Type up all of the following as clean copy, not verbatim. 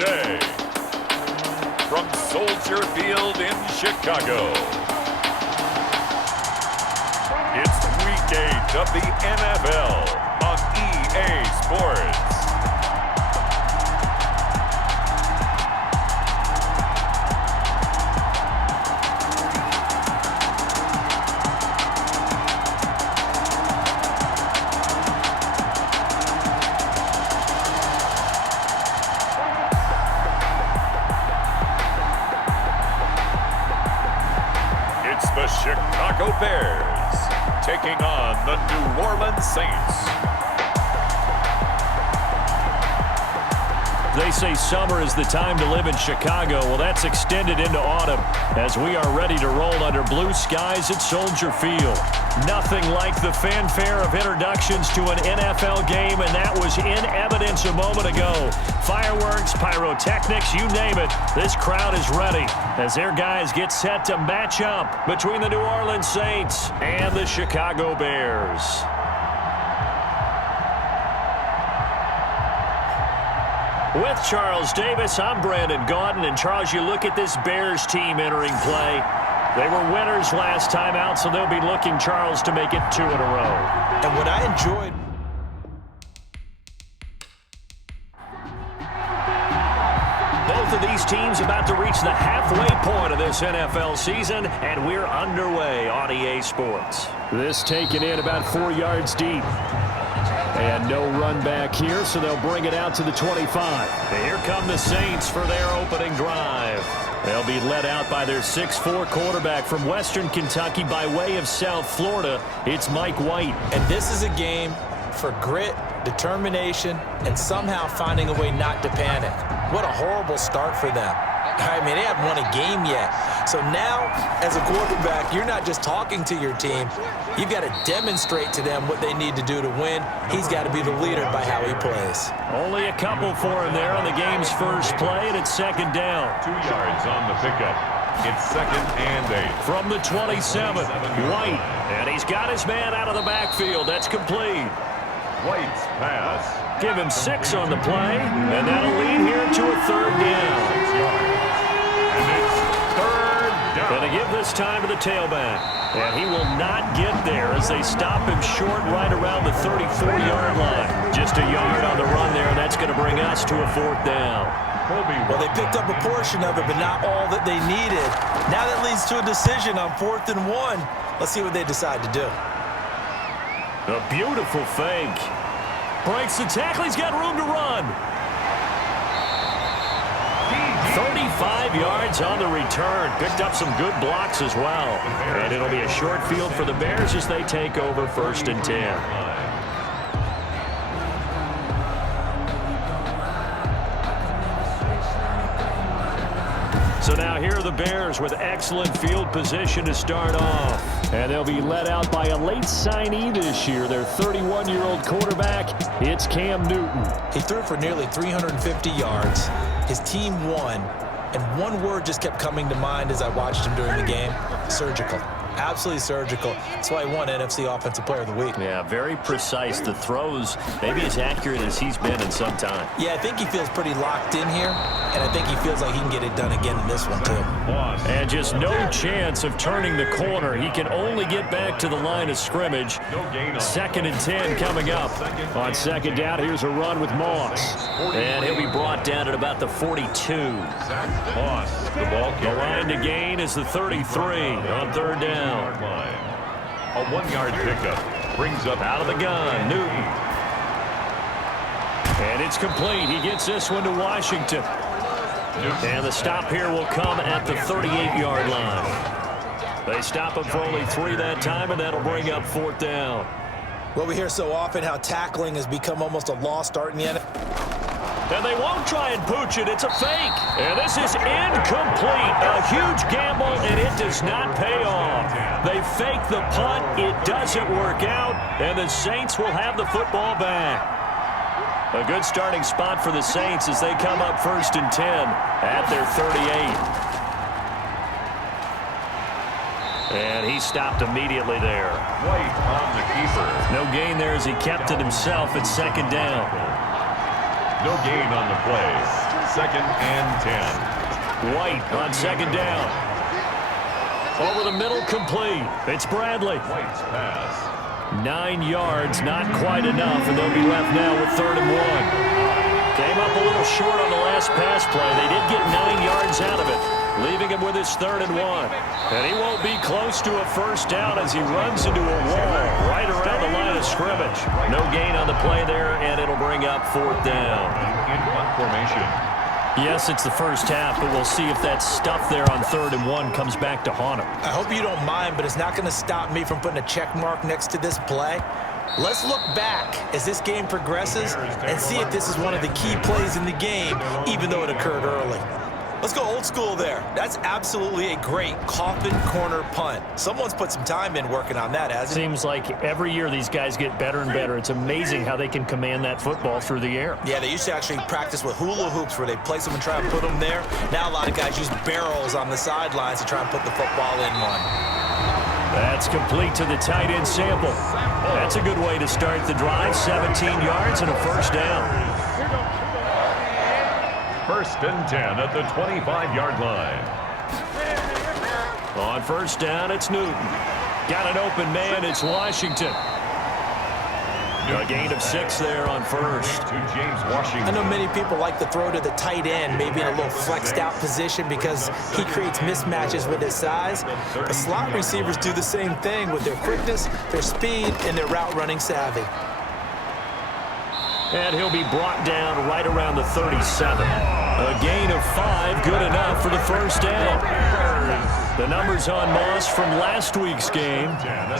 today, from Soldier Field in Chicago, it's Week 8 of the NFL on EA Sports. The Chicago Bears taking on the New Orleans Saints. They say summer is the time to live in Chicago. Well, that's extended into autumn as we are ready to roll under blue skies at Soldier Field. Nothing like the fanfare of introductions to an NFL game, and that was in evidence a moment ago. Fireworks, pyrotechnics, you name it. This crowd is ready as their guys get set to match up between the New Orleans Saints and the Chicago Bears. With Charles Davis, I'm Brandon Gaudin. And Charles, you look at this Bears team entering play. They were winners last time out, so they'll be looking, Charles, to make it 2 in a row. And what I enjoyed... Both of these teams about to reach the halfway point of this NFL season, and we're underway on EA Sports. This taken in about 4 yards deep. And no run back here, so they'll bring it out to the 25. And here come the Saints for their opening drive. They'll be led out by their 6'4" quarterback from Western Kentucky by way of South Florida. It's Mike White. And this is a game for grit, determination, and somehow finding a way not to panic. What a horrible start for them. I mean, they haven't won a game yet. So now, as a quarterback, you're not just talking to your team. You've got to demonstrate to them what they need to do to win. He's got to be the leader by how he plays. Only a couple for him there on the game's first play, and it's second down. 2 yards on the pickup. It's 2nd and 8. From the 27, White. And he's got his man out of the backfield. That's complete. White's pass. Give him 6 on the play, and that'll lead here to a 3rd down. 6 yards. And it's 3rd down. Going to give this time to the tailback. And he will not get there as they stop him short right around the 34-yard line. Just a yard on the run there, and that's going to bring us to a 4th down. Well, they picked up a portion of it, but not all that they needed. Now that leads to a decision on 4th and 1. Let's see what they decide to do. A beautiful fake. Breaks the tackle. He's got room to run. 35 yards on the return. Picked up some good blocks as well. And it'll be a short field for the Bears as they take over 1st and 10. So now here are the Bears with excellent field position to start off. And they'll be led out by a late signee this year, their 31-year-old quarterback. It's Cam Newton. He threw for nearly 350 yards. His team won. And one word just kept coming to mind as I watched him during the game: surgical. Absolutely surgical. That's why he won NFC Offensive Player of the Week. Yeah, very precise. The throws maybe as accurate as he's been in some time. Yeah, I think he feels pretty locked in here, and I think he feels like he can get it done again in this one, too. And just no chance of turning the corner. He can only get back to the line of scrimmage. 2nd and 10 coming up. On 2nd down, here's a run with Moss. And he'll be brought down at about the 42. The line to gain is the 33 on 3rd down. A 1-yard pickup brings up out of the gun, Newton. And it's complete. He gets this one to Washington. And the stop here will come at the 38-yard line. They stop him for only 3 that time, and that'll bring up 4th down. Well, we hear so often how tackling has become almost a lost art in the NFL. And they won't try and pooch it. It's a fake. And this is incomplete. A huge gamble, and it does not pay off. They fake the punt. It doesn't work out, and the Saints will have the football back. A good starting spot for the Saints as they come up 1st and 10 at their 38. And he stopped immediately there. White on the keeper. No gain there as he kept it himself at 2nd down. No gain on the play. second and 10. White on second down. Over the middle, complete. It's Bradley. White's pass. 9 yards, not quite enough, and they'll be left now with 3rd and 1. Came up a little short on the last pass play. They did get 9 yards out of it, leaving him with his 3rd and 1. And he won't be close to a first down as he runs into a wall right around the line of scrimmage. No gain on the play there, and it'll bring up 4th down. In punt formation. Yes, it's the first half, but we'll see if that stuff there on 3rd and 1 comes back to haunt him. I hope you don't mind, but it's not going to stop me from putting a check mark next to this play. Let's look back as this game progresses and see if this is one of the key plays in the game, even though it occurred early. Let's go old school there. That's absolutely a great coffin corner punt. Someone's put some time in working on that, hasn't it? Seems like every year these guys get better and better. It's amazing how they can command that football through the air. Yeah, they used to actually practice with hula hoops where they place them and try and put them there. Now a lot of guys use barrels on the sidelines to try and put the football in one. That's complete to the tight end sample. That's a good way to start the drive. 17 yards and a first down. 1st and 10 at the 25-yard line. On first down, it's Newton. Got an open man, it's Washington. A gain of 6 there on first. To James Washington. I know many people like to throw to the tight end, maybe in a little flexed out position because he creates mismatches with his size. But slot receivers do the same thing with their quickness, their speed, and their route running savvy. And he'll be brought down right around the 37. A gain of 5, good enough for the first down. The numbers on Moss from last week's game,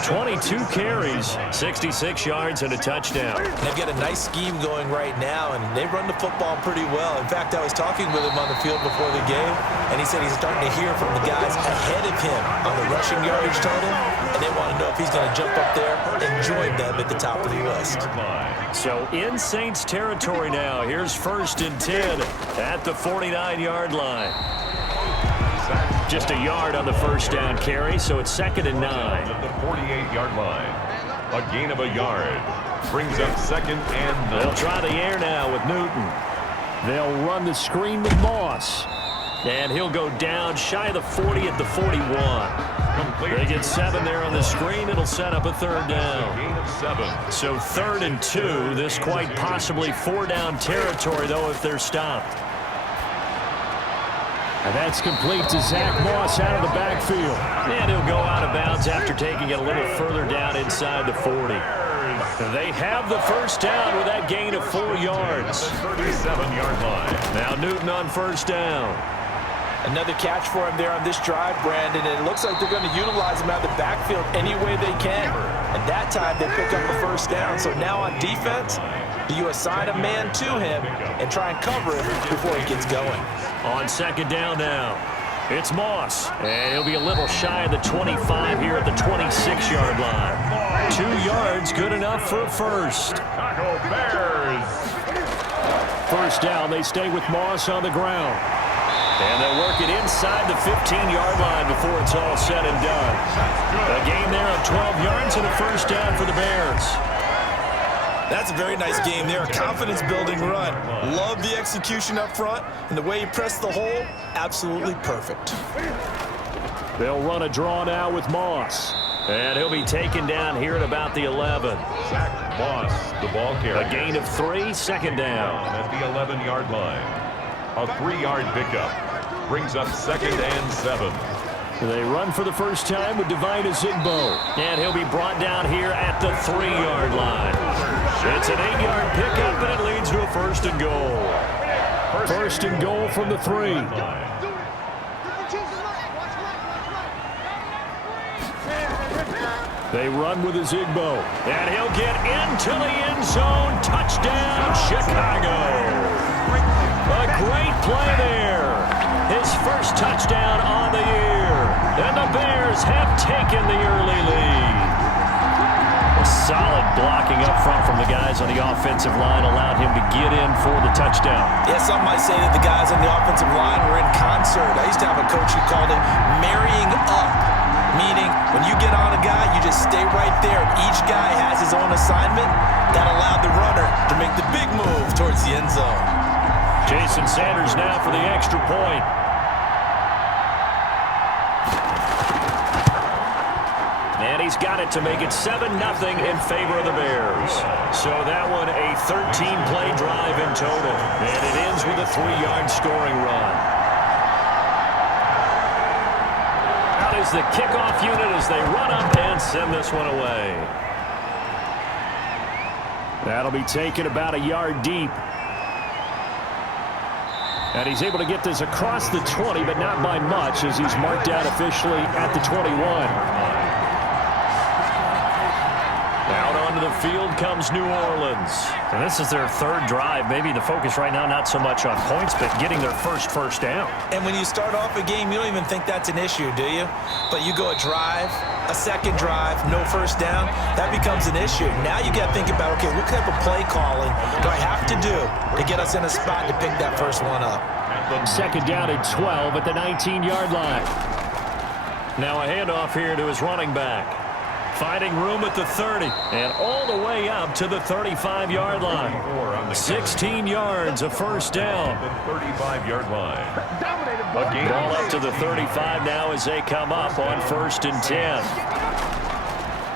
22 carries, 66 yards, and a touchdown. They've got a nice scheme going right now, and they run the football pretty well. In fact, I was talking with him on the field before the game, and he said he's starting to hear from the guys ahead of him on the rushing yardage total, and they want to know if he's going to jump up there and join them at the top of the list. So in Saints territory now. Here's 1st and 10 at the 49-yard line. Just a yard on the first down carry, so it's 2nd and 9. At the 48-yard line. A gain of a yard. Brings up 2nd and 9. They'll try the air now with Newton. They'll run the screen with Moss. And he'll go down shy of the 40 at the 41. They get 7 there on the screen. It'll set up a 3rd down. Gain of 7. So 3rd and 2. This quite possibly 4-down territory, though, if they're stopped. And that's complete to Zach Moss out of the backfield. And he'll go out of bounds after taking it a little further down inside the 40. They have the first down with that gain of 4 yards. 37-yard line. Now Newton on first down. Another catch for him there on this drive, Brandon, and it looks like they're going to utilize him out of the backfield any way they can. And that time they pick up a first down. So now on defense, you assign a man to him and try and cover him before he gets going. On second down now, it's Moss. And he'll be a little shy of the 25 here at the 26-yard line. 2 yards, good enough for a first. Chicago Bears. First down, they stay with Moss on the ground. And they'll work it inside the 15-yard line before it's all said and done. A gain there of 12 yards and a first down for the Bears. That's a very nice game there. A confidence-building run. Love the execution up front, and the way he pressed the hole, absolutely perfect. They'll run a draw now with Moss. And he'll be taken down here at about the 11. Zach Moss, the ball carrier. A gain of 3, second down. At the 11-yard line. A 3-yard pickup. Brings up 2nd and 7. They run for the first time with Divine Azigbo. And he'll be brought down here at the 3-yard line. It's an 8-yard pickup, and it leads to a 1st and goal. 1st and goal from the 3. They run with Azigbo. And he'll get into the end zone. Touchdown, Chicago. A great play there. His first touchdown on the year. And the Bears have taken the early lead. A solid blocking up front from the guys on the offensive line allowed him to get in for the touchdown. Yeah, some might say that the guys on the offensive line were in concert. I used to have a coach who called it marrying up, meaning when you get on a guy, you just stay right there. Each guy has his own assignment. That allowed the runner to make the big move towards the end zone. Jason Sanders now for the extra point. And he's got it to make it 7-0 in favor of the Bears. So that one a 13-play drive in total. And it ends with a 3-yard scoring run. Out is the kickoff unit as they run up and send this one away. That'll be taken about a yard deep. And he's able to get this across the 20, but not by much as he's marked out officially at the 21. Out onto the field comes New Orleans. And this is their third drive. Maybe the focus right now not so much on points, but getting their first down. And when you start off a game, you don't even think that's an issue, do you? But you go a drive, a second drive, no first down, that becomes an issue. Now you got to think about, okay, what type of play calling do I have to do to get us in a spot to pick that first one up? Second down at 12 at the 19-yard line. Now a handoff here to his running back. Finding room at the 30 and all the way up to the 35-yard line. 16 yards, a first down. The 35-yard line. Ball up to the 35 now as they come up on 1st and 10.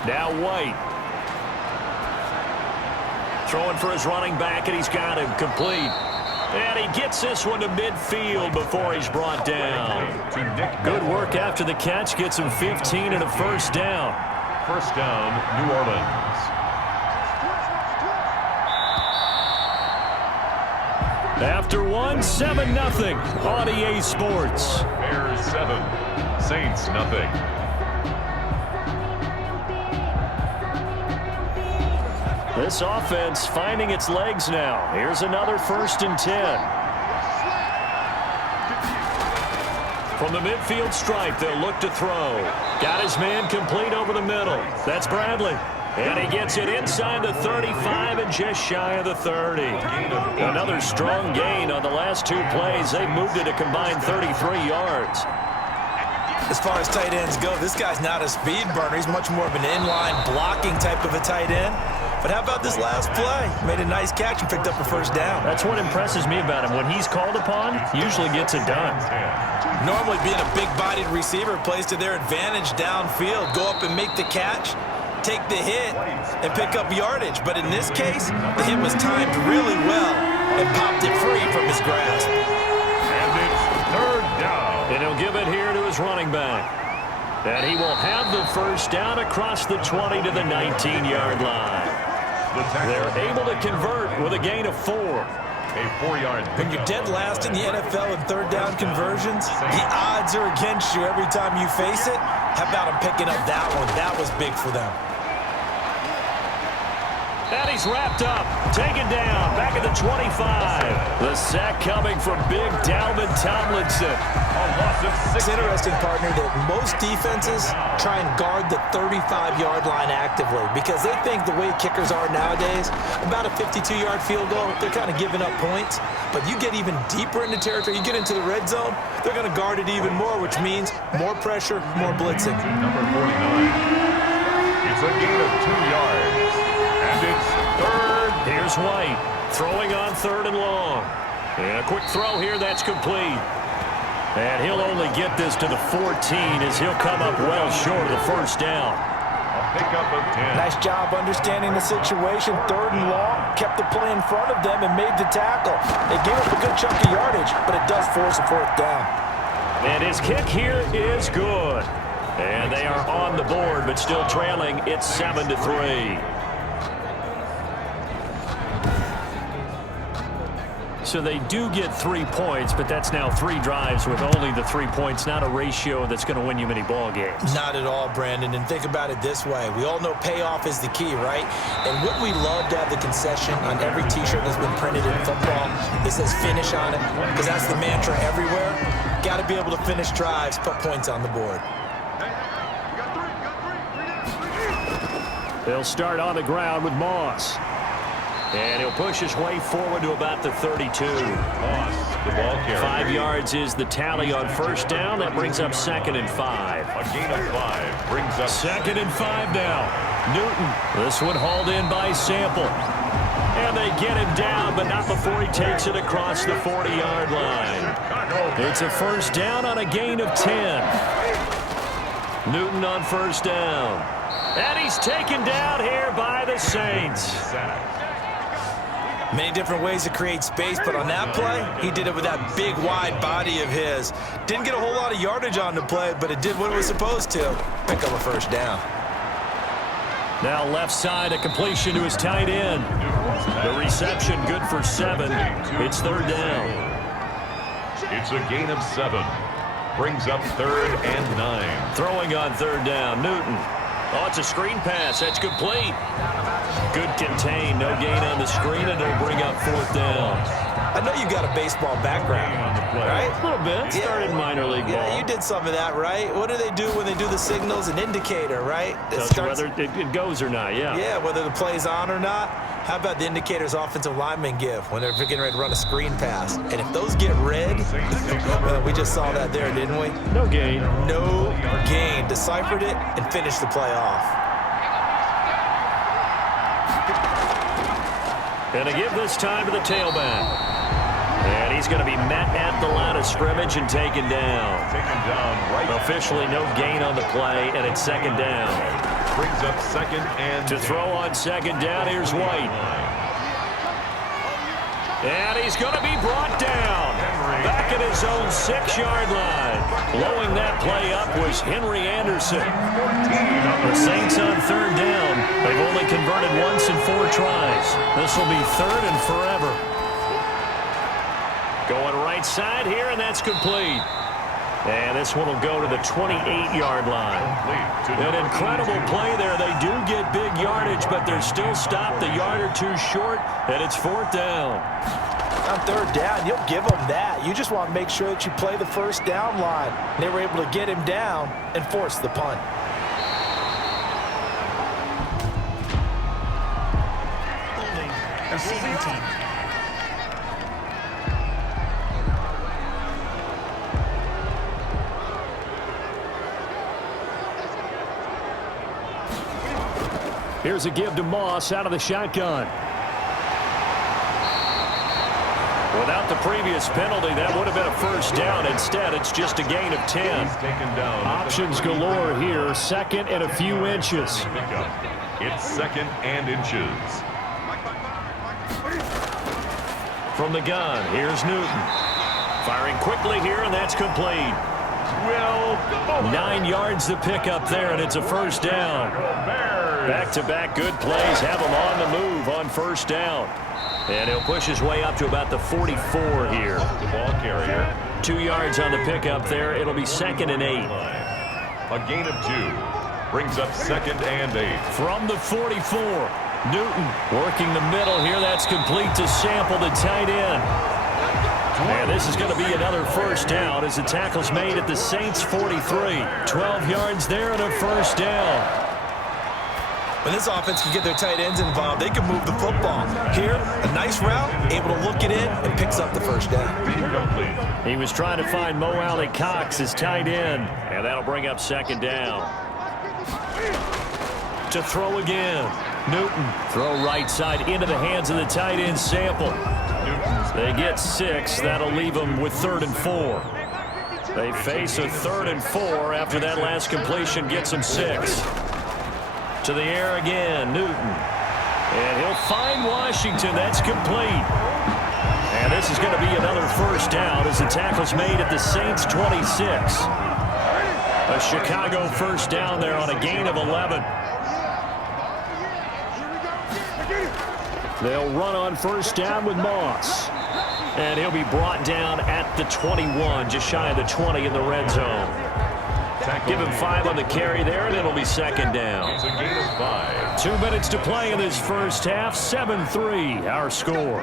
Now White. Throwing for his running back, and he's got him complete. And he gets this one to midfield before he's brought down. Good work after the catch. Gets him 15 and a first down. First down, New Orleans. After one, 7-0 on EA Sports. Bears 7, Saints nothing. This offense finding its legs now. Here's another 1st and 10. From the midfield stripe, they'll look to throw. Got his man complete over the middle. That's Bradley. And he gets it inside the 35 and just shy of the 30. Another strong gain on the last two plays. They moved it a combined 33 yards. As far as tight ends go, this guy's not a speed burner. He's much more of an inline blocking type of a tight end. But how about this last play? Made a nice catch and picked up a first down. That's what impresses me about him. When he's called upon, usually gets it done. Normally being a big-bodied receiver plays to their advantage downfield. Go up and make the catch, take the hit, and pick up yardage. But in this case, the hit was timed really well and popped it free from his grasp. And it's 3rd down. And he'll give it here to his running back. And he will have the first down across the 20 to the 19-yard line. They're able to convert with a gain of 4. A 4-yard. When you're dead last in the NFL in third down conversions, the odds are against you every time you face it. How about him picking up that one? That was big for them. And he's wrapped up, taken down, back at the 25. The sack coming from big Dalvin Tomlinson. It's interesting, partner, that most defenses try and guard the 35-yard line actively because they think the way kickers are nowadays, about a 52-yard field goal, they're kind of giving up points. But you get even deeper into territory, you get into the red zone, they're going to guard it even more, which means more pressure, more blitzing. Number 49. It's a gain of 2 yards. And it's 3rd. Here's White throwing on 3rd and long. And a quick throw here, that's complete. And he'll only get this to the 14 as he'll come up well short of the first down. A pickup of 10. Nice job understanding the situation. 3rd and long, kept the play in front of them and made the tackle. They gave up a good chunk of yardage, but it does force a 4th down. And his kick here is good. And they are on the board, but still trailing. It's 7-3. So they do get 3 points, but that's now 3 drives with only the 3 points, not a ratio that's going to win you many ball games. Not at all, Brandon. And think about it this way. We all know payoff is the key, right? And wouldn't we love to have the concession on every T-shirt that's been printed in football that says finish on it? Because that's the mantra everywhere. Got to be able to finish drives, put points on the board. They'll start on the ground with Moss. And he'll push his way forward to about the 32. Moss, the ball carrier. 5 yards is the tally on first down. That brings up 2nd and 5. A gain of 5 brings up 2nd and 5 now. Newton. This one hauled in by Sample. And they get him down, but not before he takes it across the 40-yard line. It's a first down on a gain of 10. Newton on first down. And he's taken down here by the Saints. Many different ways to create space, but on that play, he did it with that big, wide body of his. Didn't get a whole lot of yardage on the play, but it did what it was supposed to. Pick up a first down. Now left side, a completion to his tight end. The reception good for 7. It's third down. It's a gain of 7. Brings up 3rd and 9. Throwing on third down, Newton. Oh, it's a screen pass. That's complete. Good contain. No gain on the screen, and it'll bring up fourth down. I know you got a baseball background, right? A little bit. Started minor league ball. Yeah, you did some of that, right? What do they do when they do the signals? An indicator, right? Tells you whether it goes or not, yeah. Yeah, whether the play's on or not. How about the indicators offensive linemen give when they're getting ready to run a screen pass? And if those get red, well, we just saw that there, didn't we? No gain. No gain. Deciphered it and finished the play off. And to give this time to the tailback. And he's going to be met at the line of scrimmage and taken down. Right. Officially no gain on the play, and it's second down. Brings up 2nd and To throw on second down, here's White. And he's going to be brought down. Back at his own 6-yard line. Blowing that play up was Henry Anderson. The Saints on third down. They've only converted once in 4 tries. This will be 3rd and forever. Going right side here, and that's complete. And this one will go to the 28-yard line. An incredible play there. They do get big yardage, but they're still stopped a yard or 2 short, and it's 4th down. On third down, you'll give them that. You just want to make sure that you play the first down line. They were able to get him down and force the punt. Receiving team. Here's a give to Moss out of the shotgun. Without the previous penalty, that would have been a first down. Instead, it's just a gain of 10. Options galore here. 2nd and a few inches. It's 2nd and inches. From the gun, here's Newton. Firing quickly here, and that's complete. 9 yards to pick up there, and it's a first down. Back-to-back good plays have him on the move on first down. And he'll push his way up to about the 44 here. The ball carrier. 2 yards on the pickup there. It'll be 2nd and 8. A gain of 2. Brings up 2nd and 8. From the 44, Newton working the middle here. That's complete to Sample, the tight end. And this is going to be another first down as the tackle's made at the Saints 43. 12 yards there and a first down. When this offense can get their tight ends involved, they can move the football. Here, a nice route, able to look it in, and picks up the first down. He was trying to find Mo Alley Cox, his tight end, and that'll bring up second down. To throw again. Newton, throw right side into the hands of the tight end, Sample. They get 6. That'll leave them with 3rd and 4. They face a 3rd and 4 after that last completion gets them 6. To the air again, Newton. And he'll find Washington. That's complete. And this is going to be another first down as the tackle's made at the Saints 26. A Chicago first down there on a gain of 11. They'll run on first down with Moss. And he'll be brought down at the 21, just shy of the 20 in the red zone. Give him 5 on the carry there, and it'll be second down. It's a gain of 5. 2 minutes to play in this first half. 7-3, our score.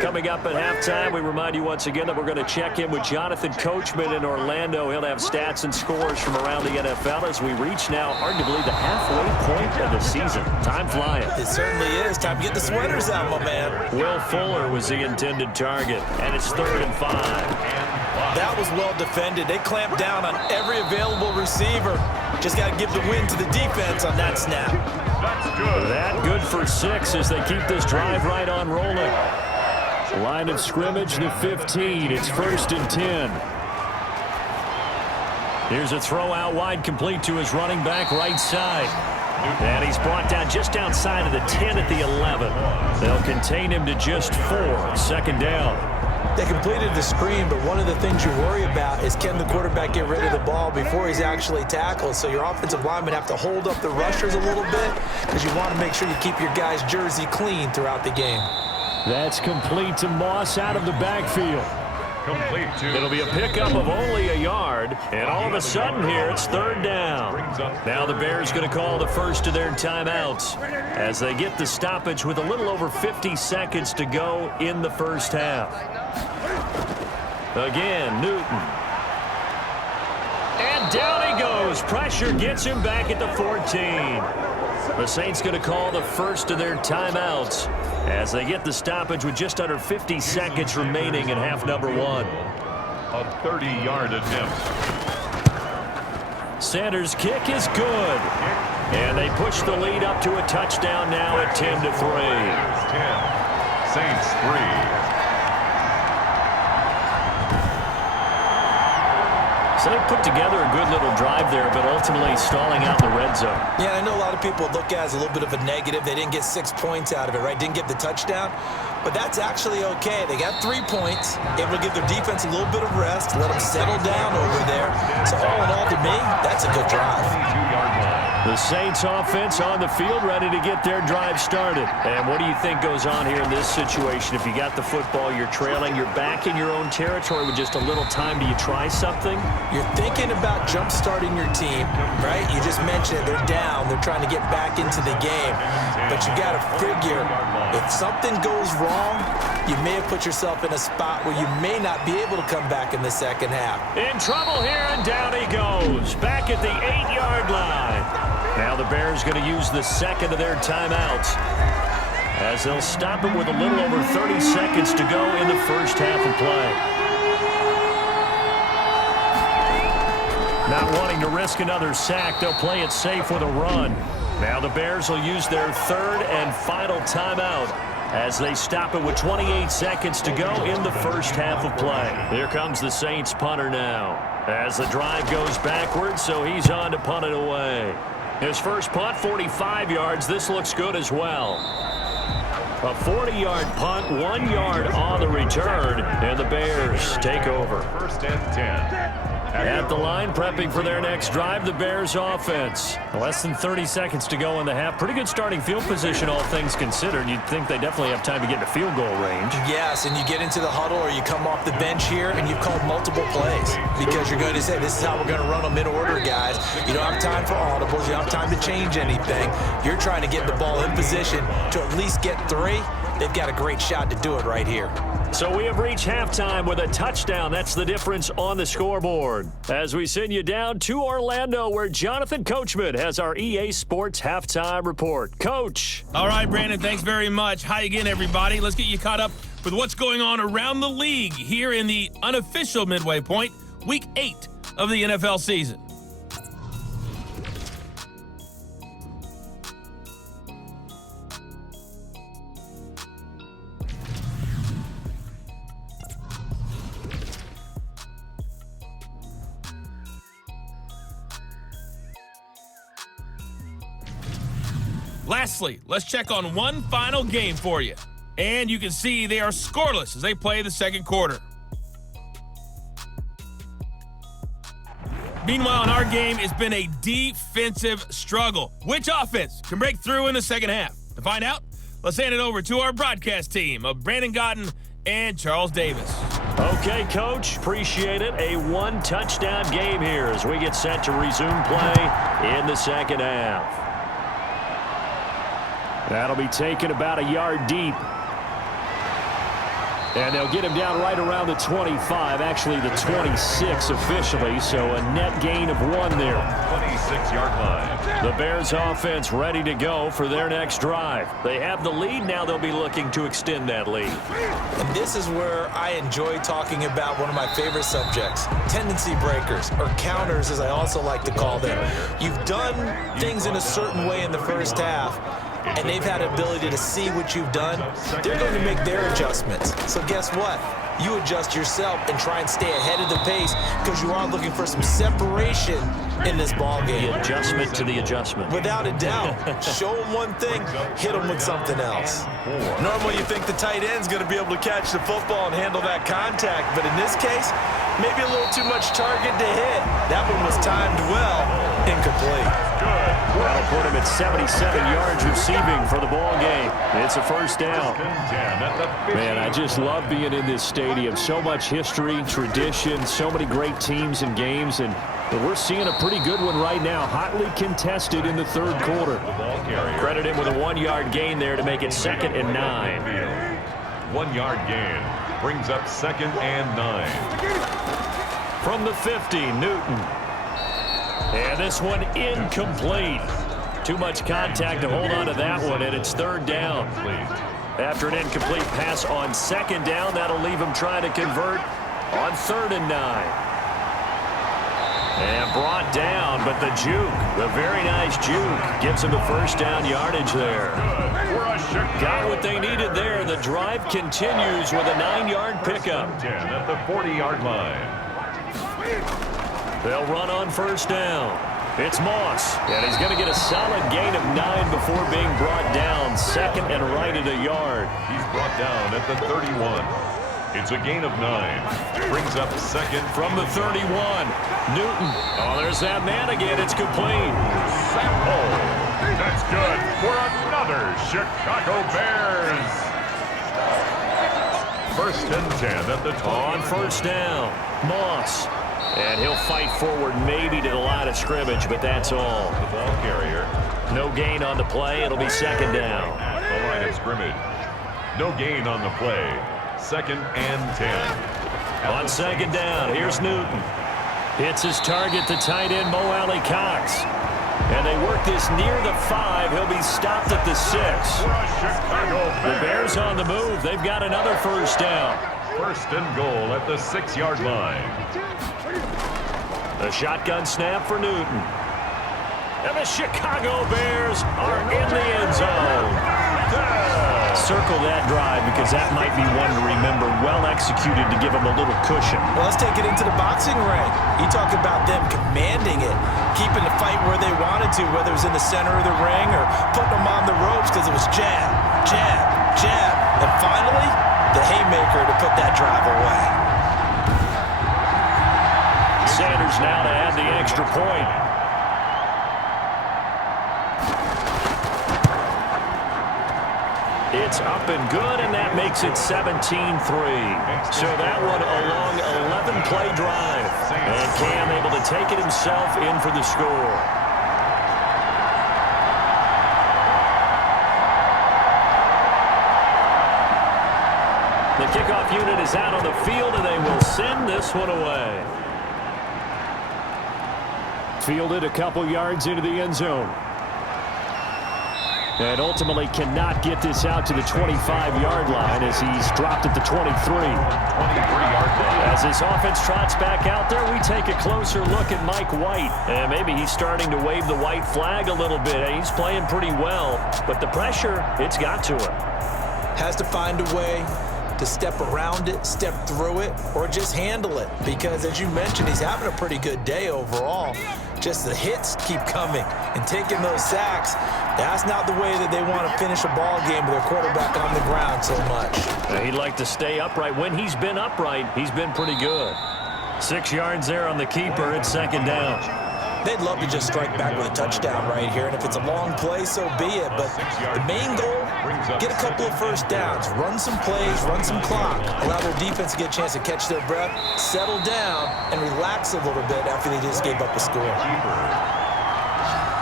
Coming up at halftime, we remind you once again that we're going to check in with Jonathan Coachman in Orlando. He'll have stats and scores from around the NFL as we reach now arguably the halfway point of the season. Time flying. It certainly is. Time to get the sweaters out, my man. Will Fuller was the intended target, and it's 3rd and 5. That was well defended. They clamped down on every available receiver. Just got to give the win to the defense on that snap. That's good. That good for 6 as they keep this drive right on rolling. Line of scrimmage, the 15. It's 1st and 10. Here's a throw out wide, complete to his running back right side. And he's brought down just outside of the 10 at the 11. They'll contain him to just 4. 2nd down. They completed the screen, but one of the things you worry about is can the quarterback get rid of the ball before he's actually tackled? So your offensive linemen have to hold up the rushers a little bit because you want to make sure you keep your guy's jersey clean throughout the game. That's complete to Moss out of the backfield. Complete to. It'll be a pickup of only a yard, and all of a sudden here it's 3rd down. Now the Bears going to call the first of their timeouts as they get the stoppage with a little over 50 seconds to go in the first half. Again, Newton. And down he goes. Pressure gets him back at the 14. The Saints going to call the first of their timeouts as they get the stoppage with just under 50 seconds remaining in half number 1. A 30-yard attempt. Sanders' kick is good. And they push the lead up to a touchdown now at 10-3. 10. Saints 3. So they put together a good little drive there, but ultimately stalling out in the red zone. Yeah, I know a lot of people look at it as a little bit of a negative. They didn't get 6 points out of it, right? Didn't get the touchdown. But that's actually okay. They got 3 points, able to give their defense a little bit of rest, let them settle down over there. So all in all, to me, that's a good drive. 22-yard line. The Saints offense on the field ready to get their drive started. And what do you think goes on here in this situation? If you got the football, you're trailing, you're back in your own territory with just a little time. Do you try something? You're thinking about jump-starting your team, right? You just mentioned it. They're down. They're trying to get back into the game. But you got to figure if something goes wrong, you may have put yourself in a spot where you may not be able to come back in the second half. In trouble here, and down he goes. Back at the 8-yard line. Now the Bears going to use the second of their timeouts as they'll stop it with a little over 30 seconds to go in the first half of play. Not wanting to risk another sack, they'll play it safe with a run. Now the Bears will use their 3rd and final timeout as they stop it with 28 seconds to go in the first half of play. Here comes the Saints punter now as the drive goes backwards, so he's on to punt it away. His first punt, 45 yards. This looks good as well. A 40-yard punt, 1 yard on the return, and the Bears take over. 1st and 10. At the line, prepping for their next drive, the Bears offense. Less than 30 seconds to go in the half. Pretty good starting field position, all things considered. You'd think they definitely have time to get to field goal range. Yes, and you get into the huddle or you come off the bench here and you've called multiple plays because you're going to say, this is how we're going to run them in order, guys. You don't have time for audibles. You don't have time to change anything. You're trying to get the ball in position to at least get 3. They've got a great shot to do it right here. So we have reached halftime with a touchdown. That's the difference on the scoreboard. As we send you down to Orlando, where Jonathan Coachman has our EA Sports halftime report. Coach. All right, Brandon, thanks very much. Hi again, everybody. Let's get you caught up with what's going on around the league here in the unofficial midway point, Week 8 of the NFL season. Lastly, let's check on one final game for you. And you can see they are scoreless as they play the second quarter. Meanwhile, in our game, it's been a defensive struggle. Which offense can break through in the second half? To find out, let's hand it over to our broadcast team of Brandon Gotten and Charles Davis. Okay, Coach, appreciate it. A 1-touchdown game here as we get set to resume play in the second half. That'll be taken about a yard deep. And they'll get him down right around the 25, actually the 26 officially, so a net gain of 1 there. 26-yard line. The Bears offense ready to go for their next drive. They have the lead. Now they'll be looking to extend that lead. And this is where I enjoy talking about one of my favorite subjects, tendency breakers, or counters as I also like to call them. You've done things in a certain way in the first half, and they've had the ability to see what you've done. They're going to make their adjustments. So guess what? You adjust yourself and try and stay ahead of the pace because you are looking for some separation in this ball game. The adjustment to the adjustment. Without a doubt. Show them one thing, hit them with something else. Normally you think the tight end's going to be able to catch the football and handle that contact, but in this case, maybe a little too much target to hit. That one was timed well, incomplete. That'll put him at 77 yards receiving for the ball game. It's a first down. Man, I just love being in this stadium. So much history, tradition, so many great teams and games, and we're seeing a pretty good one right now. Hotly contested in the third quarter. Credit him with a 1-yard gain there to make it 2nd and 9. 1-yard gain brings up 2nd and 9. From the 50, Newton. And this one incomplete. Too much contact to hold on to that one, and it's 3rd down. After an incomplete pass on 2nd down, that'll leave him trying to convert on 3rd and 9. And brought down, but the juke, the very nice juke, gives him a first down yardage there. Got what they needed there. The drive continues with a 9-yard pickup. 10 at the 40-yard line. They'll run on first down. It's Moss, and he's going to get a solid gain of 9 before being brought down. 2nd and right at a yard. He's brought down at the 31. It's a gain of 9. Brings up 2nd. From the 31, Newton. Oh, there's that man again. It's complete. Sample. That's good for another Chicago Bears. 1st and 10 at the 20. On first down, Moss. And he'll fight forward maybe to the line of scrimmage, but that's all. The ball carrier. No gain on the play. It'll be 2nd down. At the line of scrimmage. No gain on the play. 2nd and 10. On 2nd down, here's Newton. Hits his target, the tight end, Mo Alley Cox. And they work this near the 5. He'll be stopped at the 6. The Bears on the move. They've got another first down. 1st and goal at the 6-yard line. The shotgun snap for Newton. And the Chicago Bears are in the end zone. Circle that drive because that might be one to remember. Well executed to give them a little cushion. Well, let's take it into the boxing ring. You talk about them commanding it, keeping the fight where they wanted to, whether it was in the center of the ring or putting them on the ropes because it was jab, jab, jab. And finally, the haymaker to put that drive away. Sanders now to add the extra point. It's up and good, and that makes it 17-3. So that one a long 11-play drive. And Cam able to take it himself in for the score. The kickoff unit is out on the field, and they will send this one away. Fielded a couple yards into the end zone. And ultimately cannot get this out to the 25-yard line as he's dropped at the 23. 23-yard line. As this offense trots back out there, we take a closer look at Mike White. And maybe he's starting to wave the white flag a little bit. He's playing pretty well, but the pressure, it's got to him. Has to find a way to step around it, step through it, or just handle it. Because as you mentioned, he's having a pretty good day overall. Just the hits keep coming and taking those sacks. That's not the way that they want to finish a ball game with their quarterback on the ground so much. He'd like to stay upright. When he's been upright, he's been pretty good. 6 yards there on the keeper. It's 2nd down. They'd love to just strike back with a touchdown right here, and if it's a long play, so be it. But the main goal, get a couple of first downs, run some plays, run some clock, allow their defense to get a chance to catch their breath, settle down, and relax a little bit after they just gave up a score.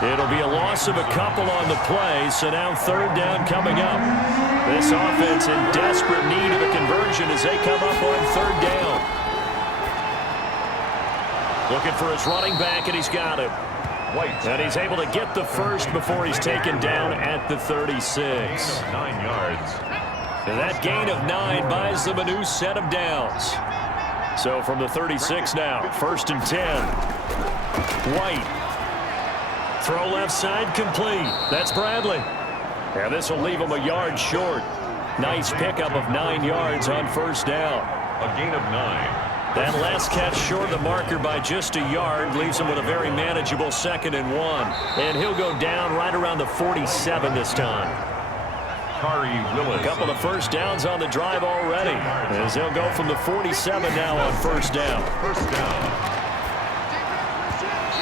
It'll be a loss of a couple on the play, so now 3rd down coming up. This offense in desperate need of a conversion as they come up on third down. Looking for his running back, and he's got him. And he's able to get the first before he's taken down at the 36. 9 yards. And that gain of 9 buys them a new set of downs. So from the 36 now, 1st and 10. White. Throw left side complete. That's Bradley. And this will leave him a yard short. Nice pickup of 9 yards on 1st down. A gain of 9. That last catch short of the marker by just a yard leaves him with a very manageable 2nd and 1. And he'll go down right around the 47 this time. A couple of 1st downs on the drive already, as they'll go from the 47 now on 1st down.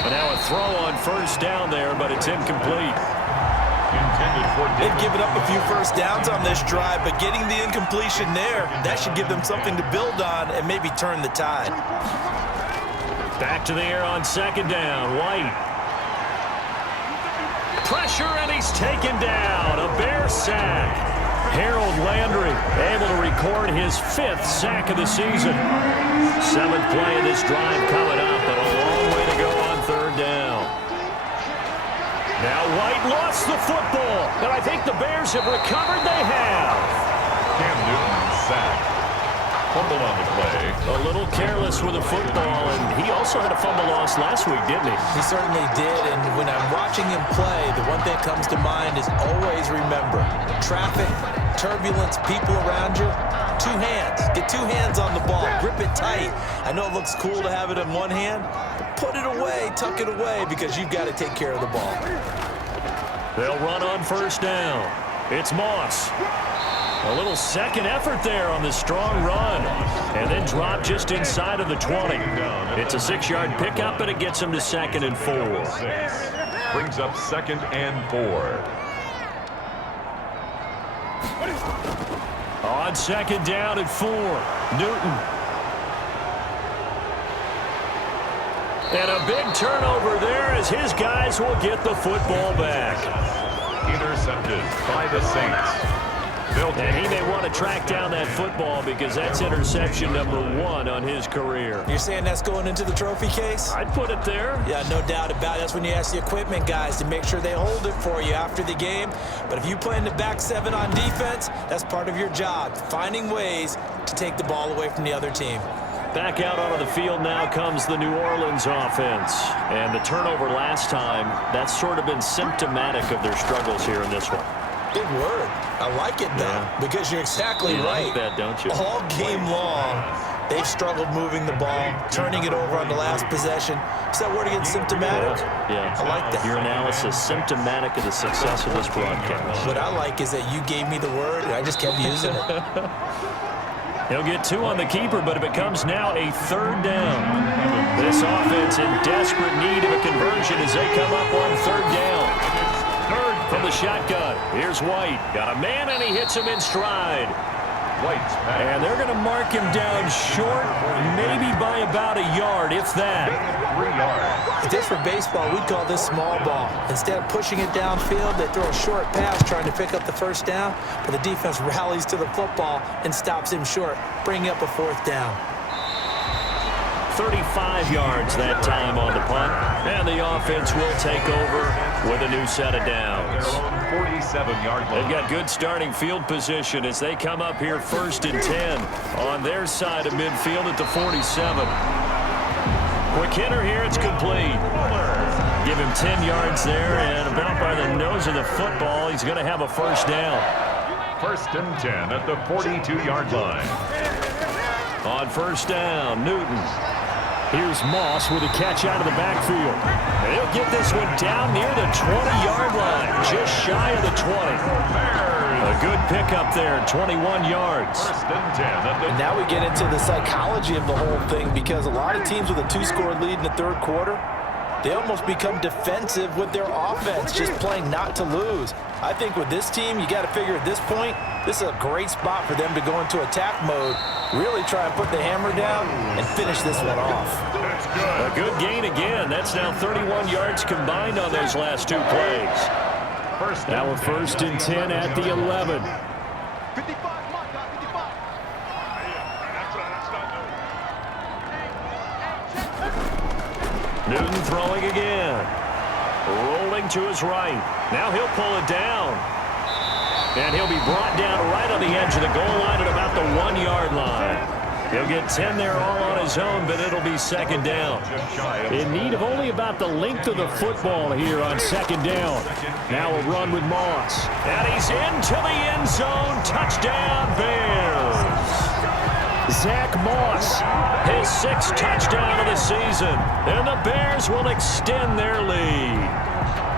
But now a throw on 1st down there, but it's incomplete. They've given up a few 1st downs on this drive, but getting the incompletion there, that should give them something to build on and maybe turn the tide. Back to the air on 2nd down. White. Pressure, and he's taken down. A Bear sack. Harold Landry able to record his 5th sack of the season. 7th play of this drive coming up, but a long way to go on 3rd down. Now White lost the football, and I think the Bears have recovered. They have. Cam Newton sacked. Fumble on the play. A little careless with the football, and he also had a fumble loss last week, didn't he? He certainly did, and when I'm watching him play, the one thing that comes to mind is always remember, traffic, turbulence, people around you, 2 hands. Get 2 hands on the ball. Grip it tight. I know it looks cool to have it in one hand, but put it away, tuck it away, because you've got to take care of the ball. They'll run on 1st down. It's Moss. A little second effort there on the strong run. And then drop just inside of the 20. It's a 6-yard pickup, and it gets him to 2nd and 4. Brings up 2nd and 4. On 2nd down at 4. Newton. And a big turnover there as his guys will get the football back. Intercepted by the Saints. And he may want to track down that football because that's interception number 1 on his career. You're saying that's going into the trophy case? I'd put it there. Yeah, no doubt about it. That's when you ask the equipment guys to make sure they hold it for you after the game. But if you play in the back 7 on defense, that's part of your job, finding ways to take the ball away from the other team. Back out onto the field now comes the New Orleans offense. And the turnover last time, that's sort of been symptomatic of their struggles here in this one. Big word. I like it, though, because you're exactly right. You like that, don't you? All game long, they've struggled moving the ball, turning it over on the last possession. Is that word again, symptomatic? Yeah. I like that. Your analysis, symptomatic of the success of this broadcast. What I like is that you gave me the word, and I just kept using it. He'll get 2 on the keeper, but it becomes now a 3rd down. This offense in desperate need of a conversion as they come up on 3rd down. From the shotgun, here's White. Got a man, and he hits him in stride. White's pass. And they're going to mark him down short, maybe by about a yard, if that. 3 yards. If this were baseball, we'd call this small ball. Instead of pushing it downfield, they throw a short pass trying to pick up the 1st down, but the defense rallies to the football and stops him short, bringing up a 4th down. 35 yards that time on the punt, and the offense will take over with a new set of downs. 47-yard line. They've got good starting field position as they come up here 1st and 10 on their side of midfield at the 47. Quick hitter here, it's complete. Give him 10 yards there, and about by the nose of the football, he's going to have a 1st down. 1st and 10 at the 42-yard line. On 1st down, Newton. Here's Moss with a catch out of the backfield. And he'll get this one down near the 20-yard line, just shy of the 20. A good pickup there, 21 yards. 1st and 10. And now we get into the psychology of the whole thing, because a lot of teams with a 2-score lead in the 3rd quarter, they almost become defensive with their offense, just playing not to lose. I think with this team, you got to figure at this point, this is a great spot for them to go into attack mode, really try and put the hammer down and finish this one off. That's good. A good gain again. That's now 31 yards combined on those last 2 plays. Now we're 1st and 10 at the 11. 55, mark, 55. Newton throwing again. Rolling to his right. Now he'll pull it down. And he'll be brought down right on the edge of the goal line at about the 1-yard line. He'll get 10 there all on his own, but it'll be second down. In need of only about the length of the football here on second down. Now a run with Moss. And he's into the end zone. Touchdown, Bears. Zach Moss, his 6th touchdown of the season. And the Bears will extend their lead.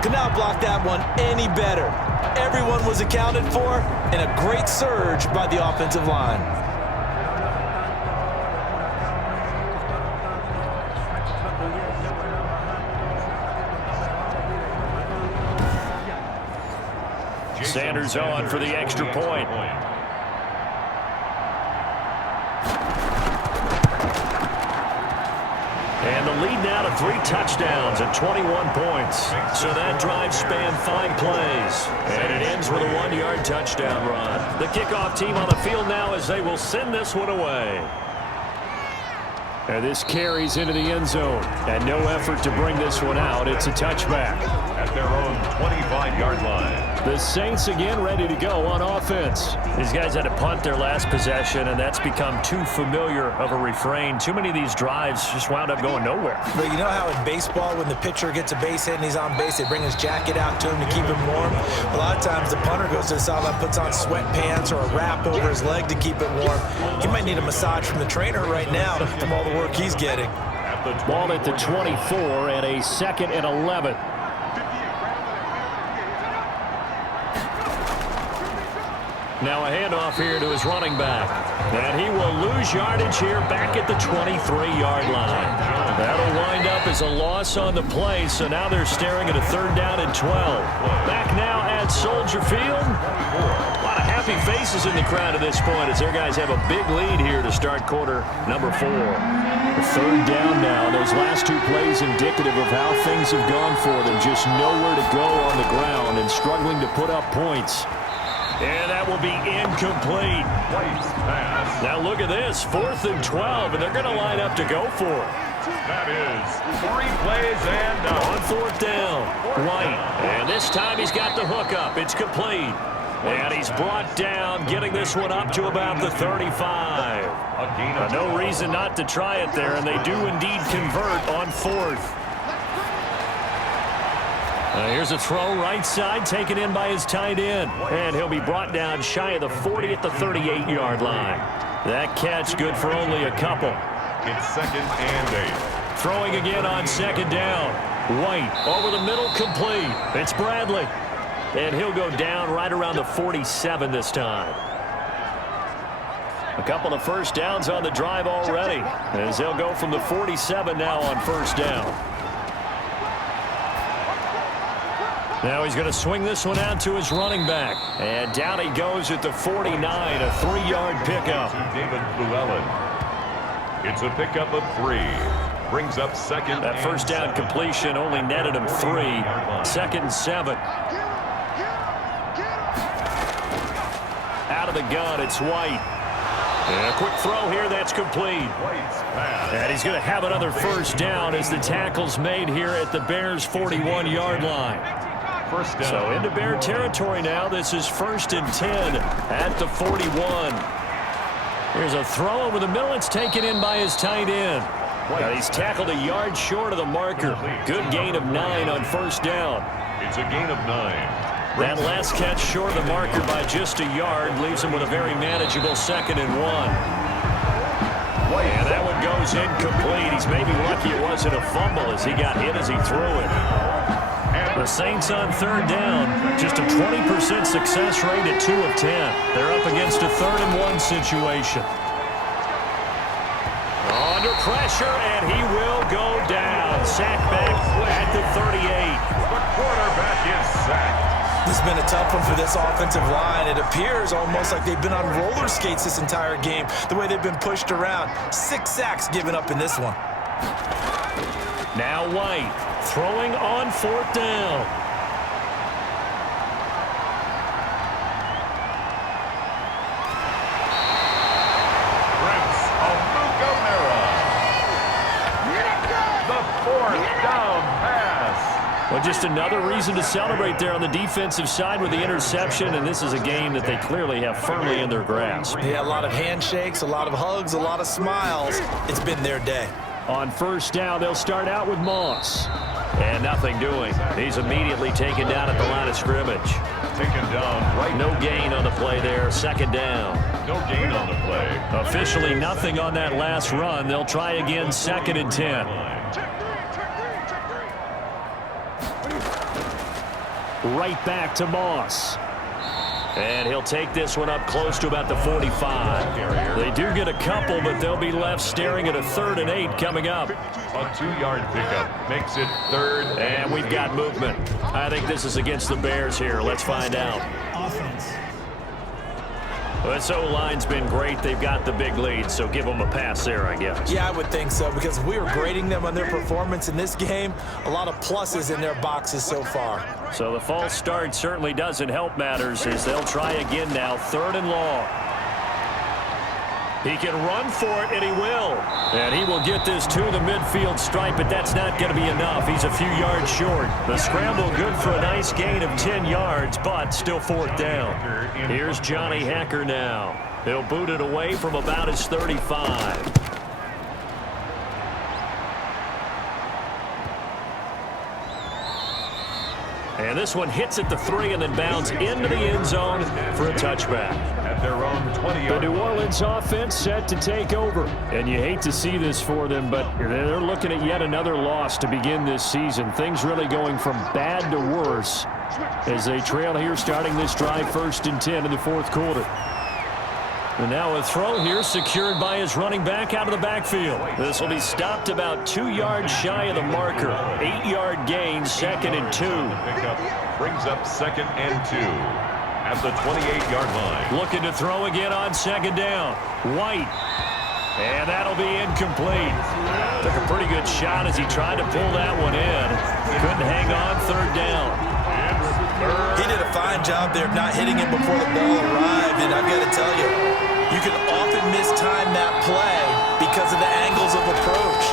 Could not block that one any better. Everyone was accounted for, and a great surge by the offensive line. Sanders on for the extra point. And the lead now to 3 touchdowns at 21 points. So that drive spanned 5 plays. And it ends with a 1-yard touchdown run. The kickoff team on the field now as they will send this one away. And this carries into the end zone. And no effort to bring this one out. It's a touchback. At their own 25-yard line. The Saints again ready to go on offense. These guys had to punt their last possession, and that's become too familiar of a refrain. Too many of these drives just wound up going nowhere. But you know how in baseball, when the pitcher gets a base hit and he's on base, they bring his jacket out to him to keep him warm? A lot of times the punter goes to the sideline, puts on sweatpants or a wrap over his leg to keep it warm. He might need a massage from the trainer right now from all the work he's getting. Ball at the 24 and a 2nd and 11. Now a handoff here to his running back. And he will lose yardage here back at the 23-yard line. That'll wind up as a loss on the play, so now they're staring at a 3rd down and 12. Back now at Soldier Field. A lot of happy faces in the crowd at this point as their guys have a big lead here to start quarter number 4. The 3rd down now. Those last 2 plays indicative of how things have gone for them. Just nowhere to go on the ground and struggling to put up points. And that will be incomplete. Now look at this, 4th and 12, and they're going to line up to go for it. That is 3 plays and on 4th down, White. And this time he's got the hook up. It's complete. And he's brought down, getting this one up to about the 35. No reason not to try it there, and they do indeed convert on 4th. Here's a throw right side, taken in by his tight end. And he'll be brought down shy of the 40 at the 38-yard line. That catch good for only a couple. It's 2nd and 8. Throwing again on 2nd down. White over the middle, complete. It's Bradley. And he'll go down right around the 47 this time. A couple of 1st downs on the drive already, as they'll go from the 47 now on 1st down. Now he's going to swing this one out to his running back. And down he goes at the 49, a 3-yard pickup. David Llewellyn. It's a pickup of 3. Brings up 2nd. That 1st down completion only netted him 3. 2nd and 7. Out of the gun, it's White. And a quick throw here, that's complete. And he's going to have another 1st down as the tackle's made here at the Bears' 41-yard line. So into Bear territory now. This is 1st and 10 at the 41. Here's a throw over the middle. It's taken in by his tight end. Now he's tackled a yard short of the marker. Good gain of 9 on 1st down. It's a gain of 9. That last catch short of the marker by just a yard leaves him with a very manageable 2nd and 1. And that one goes incomplete. He's maybe lucky it wasn't a fumble as he got hit as he threw it. The Saints on 3rd down, just a 20% success rate at 2 of 10. They're up against a 3rd and 1 situation. Under pressure, and he will go down. Sacked back at the 38. The quarterback is sacked. This has been a tough one for this offensive line. It appears almost like they've been on roller skates this entire game, the way they've been pushed around. 6 sacks given up in this one. Now White throwing on 4th down. Well, just another reason to celebrate there on the defensive side with the interception, and this is a game that they clearly have firmly in their grasp. Yeah, a lot of handshakes, a lot of hugs, a lot of smiles. It's been their day. On first down, they'll start out with Moss. And nothing doing. He's immediately taken down at the line of scrimmage. Taken down right. No gain on the play there. Second down. No gain on the play. Officially nothing on that last run. They'll try again, 2nd and 10. Right back to Moss. And he'll take this one up close to about the 45. They do get a couple, but they'll be left staring at a 3rd and 8 coming up. A 2-yard pickup makes it 3rd. And we've got movement. I think this is against the Bears here. Let's find out. Offense. This O-line's been great. They've got the big lead, so give them a pass there, I guess. Yeah, I would think so, because if we were grading them on their performance in this game, a lot of pluses in their boxes so far. So the false start certainly doesn't help matters as they'll try again now, 3rd and long. He can run for it, and he will. And he will get this to the midfield stripe, but that's not going to be enough. He's a few yards short. The scramble good for a nice gain of 10 yards, but still 4th down. Here's Johnny Hekker now. He'll boot it away from about his 35. And this one hits at the 3 and then bounds into the end zone for a touchback. At their own 20-yard The New Orleans offense set to take over. And you hate to see this for them, but they're looking at yet another loss to begin this season. Things really going from bad to worse as they trail here starting this drive 1st and 10 in the 4th quarter. And now a throw here secured by his running back out of the backfield. This will be stopped about 2 yards shy of the marker. 8-yard gain, 2nd and 2. pickup brings up 2nd and 2 at the 28-yard line. Looking to throw again on 2nd down. White. And that'll be incomplete. Took a pretty good shot as he tried to pull that one in. Couldn't hang on, 3rd down. He did a fine job there of not hitting him before the ball arrived, and I've got to tell you, you can often mistime that play because of the angles of approach.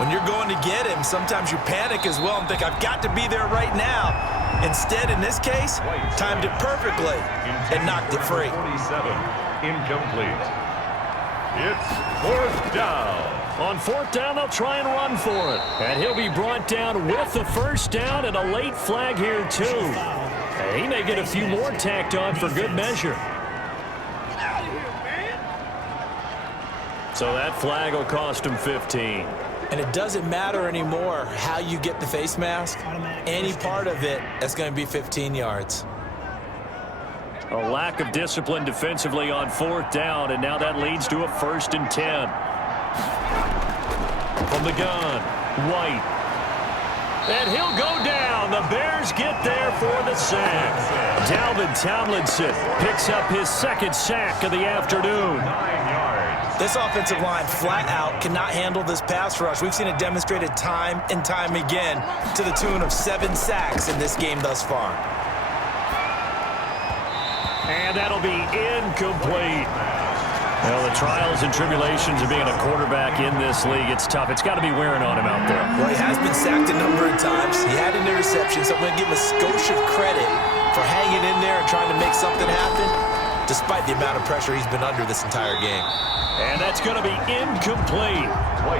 When you're going to get him, sometimes you panic as well and think, I've got to be there right now. Instead, in this case, timed it perfectly and knocked it free. 47, incomplete. It's 4th down. On 4th down, they'll try and run for it. And he'll be brought down with the 1st down and a late flag here, too. And he may get a few more tacked on for good measure. So that flag will cost him 15. And it doesn't matter anymore how you get the face mask. Any part of it, that's going to be 15 yards. A lack of discipline defensively on 4th down, and now that leads to a 1st and 10. From the gun, White. And he'll go down. The Bears get there for the sack. Dalvin Tomlinson picks up his 2nd sack of the afternoon. 9 yards. This offensive line flat out cannot handle this pass rush. We've seen it demonstrated time and time again to the tune of 7 sacks in this game thus far. And that'll be incomplete. Well, the trials and tribulations of being a quarterback in this league, it's tough. It's got to be wearing on him out there. Well, he has been sacked a number of times. He had an interception, so I'm going to give him a skosh of credit for hanging in there and trying to make something happen, despite the amount of pressure he's been under this entire game. And that's going to be incomplete.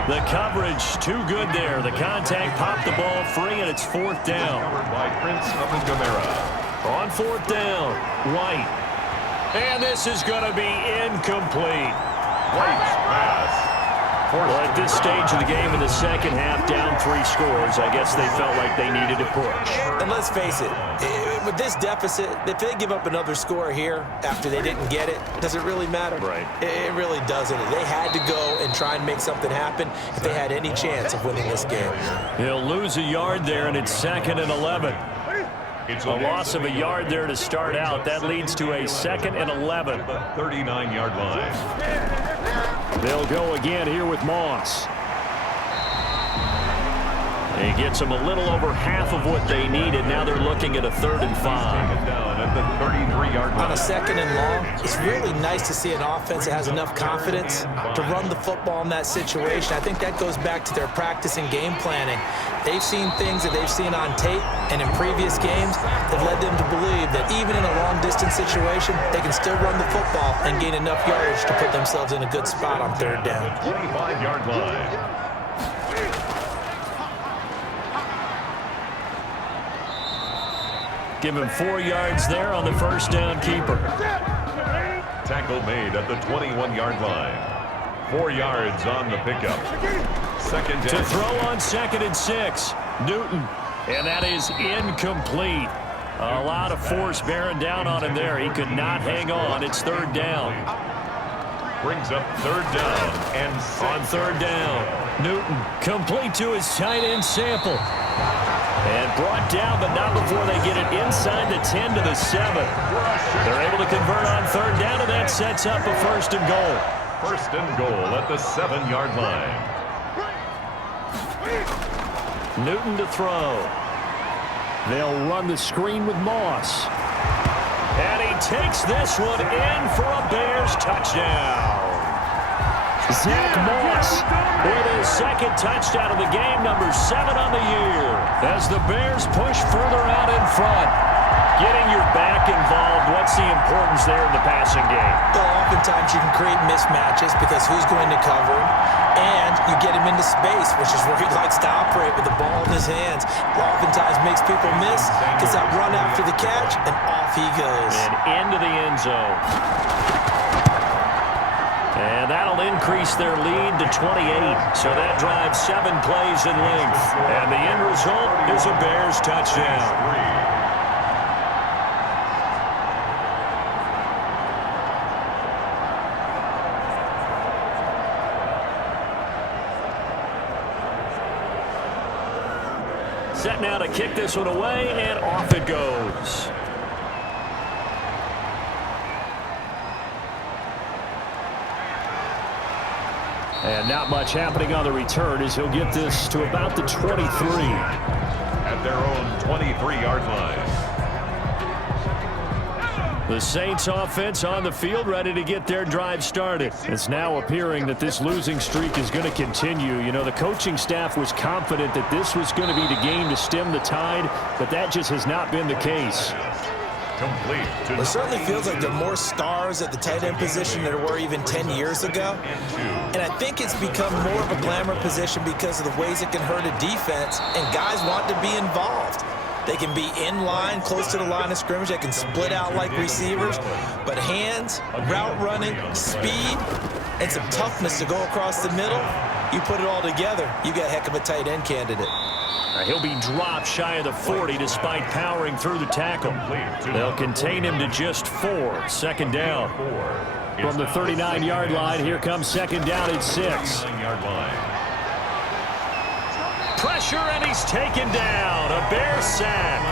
The coverage too good there. The contact popped the ball free, and it's 4th down. Covered by Prince of Gamera. On 4th down, White. And this is going to be incomplete. White's pass. Well, at this stage of the game in the second half, down 3 scores, I guess they felt like they needed to push. And let's face it, with this deficit, if they give up another score here after they didn't get it, does it really matter? Right. It really doesn't. They had to go and try and make something happen if they had any chance of winning this game. He'll lose a yard there, and it's 2nd and 11. It's A loss of a yard there to start out. That leads to a 2nd and 11. the 39-yard line. They'll go again here with Moss. He gets them a little over half of what they needed. Now they're looking at a 3rd and 5. Down at the 33-yard line. On a 2nd and long, it's really nice to see an offense that has enough confidence to run the football in that situation. I think that goes back to their practice and game planning. They've seen things that they've seen on tape and in previous games that led them to believe that even in a long-distance situation, they can still run the football and gain enough yardage to put themselves in a good spot on 3rd down. 25-yard line. Give him 4 yards there on the 1st down keeper. Tackle made at the 21-yard line. 4 yards on the pickup. 2nd To down. throw on 2nd and 6. Newton. And that is incomplete. A lot of force bearing down on him there. He could not hang on. It's 3rd down. Brings up 3rd down and 6. On 3rd down, Newton complete to his tight end Sample. And brought down, but not before they get it inside the 10 to the 7. They're able to convert on 3rd down, and that sets up a 1st and goal. 1st and goal at the 7-yard line. Newton to throw. They'll run the screen with Moss. And he takes this one in for a Bears touchdown. Zach Moss with his 2nd touchdown of the game, number 7 on the year, as the Bears push further out in front. Getting your back involved, what's the importance there in the passing game? Well, oftentimes you can create mismatches because who's going to cover him, and you get him into space, which is where he likes to operate with the ball in his hands. Oftentimes makes people miss, gets that run after the catch, and off he goes. And into the end zone. And that'll increase their lead to 28. So that drives 7 plays in length. And the end result is a Bears touchdown. Set now to kick this one away, and off it goes. And not much happening on the return as he'll get this to about the 23. At their own 23-yard line. The Saints offense on the field, ready to get their drive started. It's now appearing that this losing streak is going to continue. You know, the coaching staff was confident that this was going to be the game to stem the tide, but that just has not been the case. Complete. It certainly feels like there are more stars at the tight end position than there were even 10 years ago. And I think it's become more of a glamour position because of the ways it can hurt a defense, and guys want to be involved. They can be in line, close to the line of scrimmage. They can split out like receivers. But hands, route running, speed, and some toughness to go across the middle, you put it all together, you got a heck of a tight end candidate. He'll be dropped shy of the 40 despite powering through the tackle. They'll contain him to just 4. 2nd down. From the 39-yard line, here comes 2nd down at 6. 9-yard line. Pressure, and he's taken down. A Bear sack.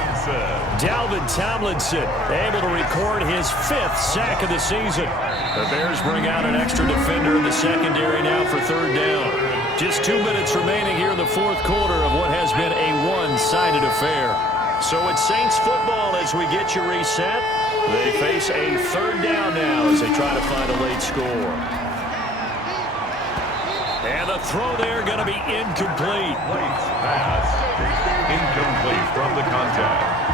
Dalvin Tomlinson able to record his 5th sack of the season. The Bears bring out an extra defender in the secondary now for 3rd down. Just 2 minutes remaining here in the 4th quarter of what has been a one-sided affair. So it's Saints football as we get you reset. They face a 3rd down now as they try to find a late score. And the throw there going to be incomplete. Late pass. Incomplete from the contact.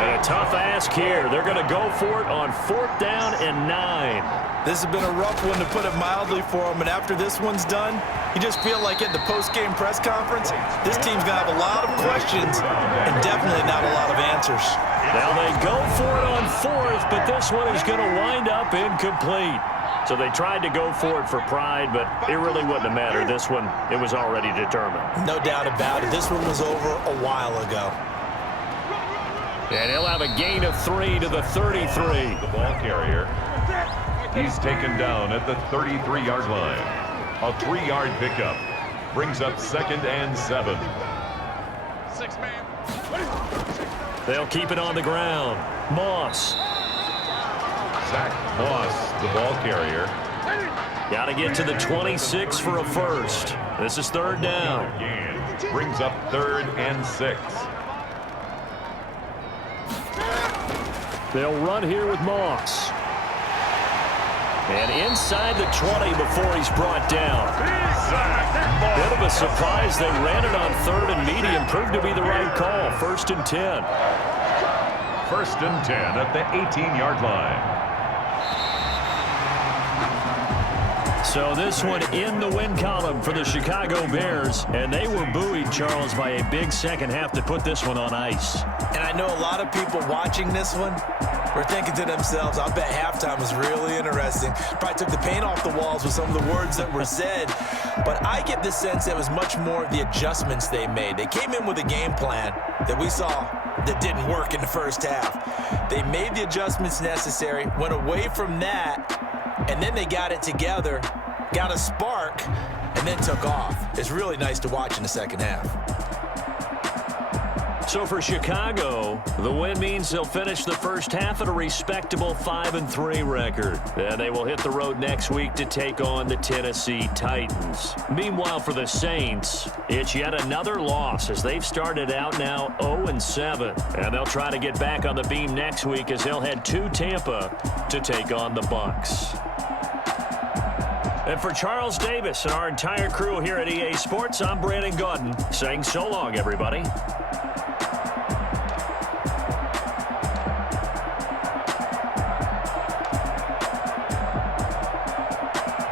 And a tough ask here. They're going to go for it on 4th down and 9. This has been a rough one, to put it mildly, for them. And after this one's done, you just feel like at the post-game press conference, this team's going to have a lot of questions and definitely not a lot of answers. Now they go for it on 4th, but this one is going to wind up incomplete. So they tried to go for it for pride, but it really wouldn't have mattered. This one, it was already determined. No doubt about it. This one was over a while ago. And he'll have a gain of 3 to the 33. The ball carrier. He's taken down at the 33-yard line. A 3-yard pickup. Brings up 2nd and 7. 6-man. They'll keep it on the ground. Moss. Zach Moss, the ball carrier. Got to get to the 26 for a first. This is third down. Again, brings up 3rd and 6. They'll run here with Moss. And inside the 20 before he's brought down. Bit of a surprise. They ran it on 3rd and medium. Proved to be the right call. 1st and 10. 1st and 10 at the 18-yard line. So this one in the win column for the Chicago Bears. And they were buoyed, Charles, by a big second half to put this one on ice. And I know a lot of people watching this one were thinking to themselves, I bet halftime was really interesting. Probably took the paint off the walls with some of the words that were said. But I get the sense it was much more of the adjustments they made. They came in with a game plan that we saw that didn't work in the first half. They made the adjustments necessary, went away from that, and then they got it together, got a spark, and then took off. It's really nice to watch in the second half. So for Chicago, the win means they'll finish the first half at a respectable 5-3 record. And they will hit the road next week to take on the Tennessee Titans. Meanwhile, for the Saints, it's yet another loss as they've started out now 0-7. And they'll try to get back on the beam next week as they'll head to Tampa to take on the Bucs. And for Charles Davis and our entire crew here at EA Sports, I'm Brandon Gaudin saying so long, everybody.